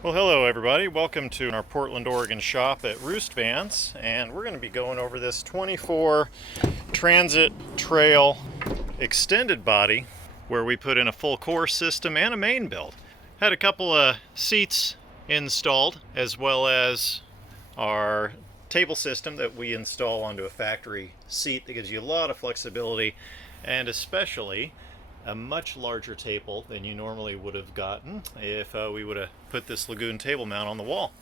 Well, hello everybody. Welcome to our Portland, Oregon shop at Roost Vans, and we're going to be going over this 24 Transit Trail extended body where we put in a full core system and a main build. Had a couple of seats installed as well as our table system that we install onto a factory seat that gives you a lot of flexibility, and especially a much larger table than you normally would have gotten if we would have put this Lagoon table mount on the wall.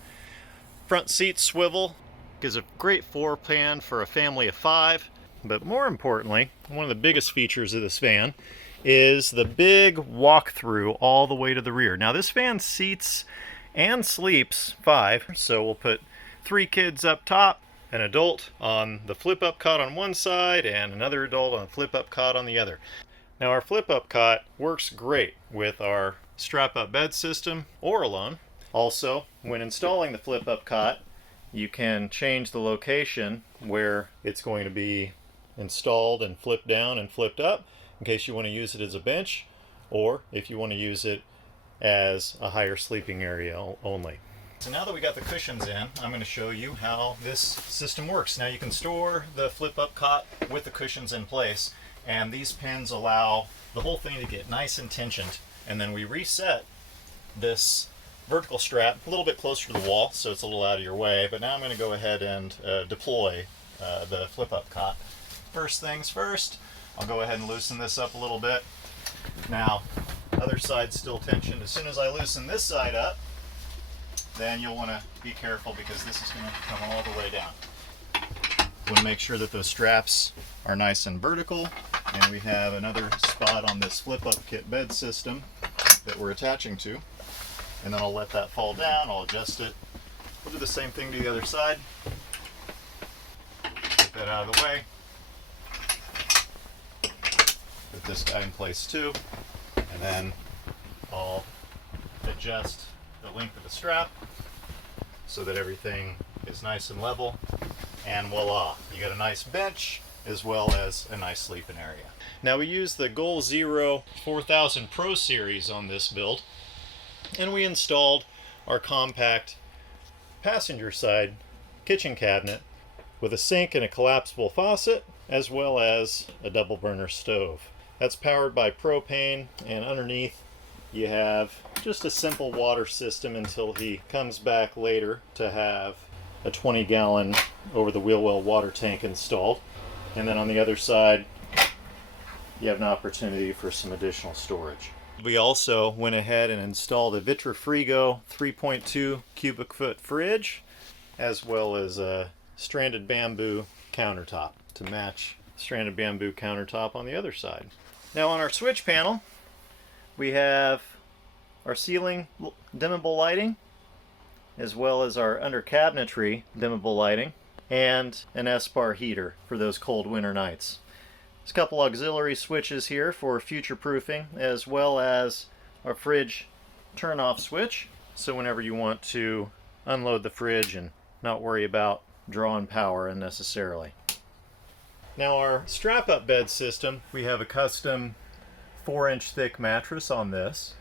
Front seat swivel gives a great floor plan for a family of 5, but more importantly, one of the biggest features of this van is the big walk-through all the way to the rear. Now this van seats and sleeps 5, so we'll put 3 kids up top, an adult on the flip-up cot on one side, and another adult on the flip-up cot on the other. Now our flip-up cot works great with our strap-up bed system or alone. Also, when installing the flip-up cot, you can change the location where it's going to be installed and flipped down and flipped up in case you want to use it as a bench, or if you want to use it as a higher sleeping area only. So now that we got the cushions in, I'm going to show you how this system works. Now you can store the flip-up cot with the cushions in place, and these pins allow the whole thing to get nice and tensioned. And then we reset this vertical strap a little bit closer to the wall so it's a little out of your way. But now I'm going to go ahead and deploy the flip-up cot. First things first, I'll go ahead and loosen this up a little bit. Now, other side's still tensioned. As soon as I loosen this side up, then you'll want to be careful because this is going to come all the way down. You want to make sure that those straps are nice and vertical, and we have another spot on this flip-up kit bed system that we're attaching to, and then I'll let that fall down. I'll adjust it. We'll do the same thing to the other side. Get that out of the way. Put this guy in place too, and then I'll adjust the length of the strap so that everything is nice and level, and voila, you got a nice bench as well as a nice sleeping area. Now we use the Goal Zero 4000 Pro Series on this build, and we installed our compact passenger side kitchen cabinet with a sink and a collapsible faucet as well as a double burner stove. That's powered by propane, and underneath you have just a simple water system until he comes back later to have a 20-gallon over-the-wheel well water tank installed. And then on the other side, you have an opportunity for some additional storage. We also went ahead and installed a Vitrifrigo 3.2 cubic foot fridge, as well as a stranded bamboo countertop to match stranded bamboo countertop on the other side. Now on our switch panel, we have our ceiling dimmable lighting, as well as our under cabinetry dimmable lighting, and an S-bar heater for those cold winter nights. There's a couple auxiliary switches here for future proofing, as well as our fridge turn off switch, so whenever you want to unload the fridge and not worry about drawing power unnecessarily. Now our strap-up bed system, we have a custom 4-inch thick mattress on this,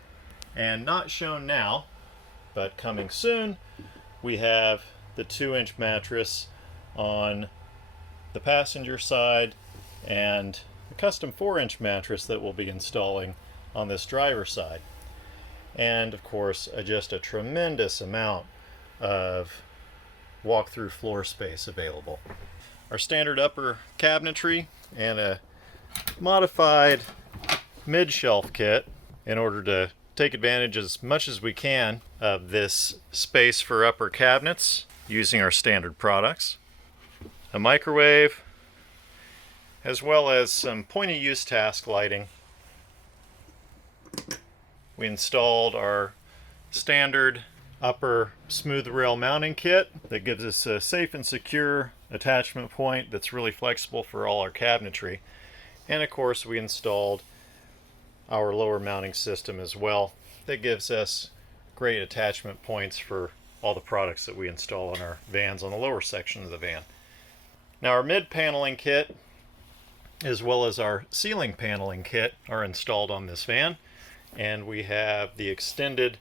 and not shown now, but coming soon, we have the 2-inch mattress on the passenger side and a custom 4-inch mattress that we'll be installing on this driver side. And of course, just a tremendous amount of walk-through floor space available. Our standard upper cabinetry and a modified mid-shelf kit in order to take advantage as much as we can of this space for upper cabinets using our standard products. A microwave, as well as some point-of-use task lighting. We installed our standard upper smooth rail mounting kit that gives us a safe and secure attachment point that's really flexible for all our cabinetry. And of course we installed our lower mounting system as well that gives us great attachment points for all the products that we install on our vans on the lower section of the van. Now our mid paneling kit as well as our ceiling paneling kit are installed on this van, and we have the extended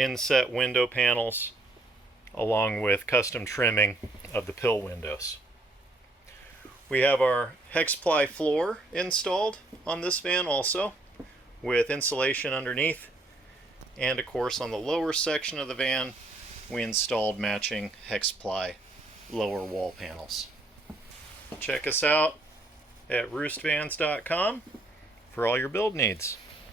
inset window panels along with custom trimming of the pill windows. We have our hex ply floor installed on this van also, with insulation underneath, and of course on the lower section of the van we installed matching hex ply lower wall panels. Check us out at roostvans.com for all your build needs.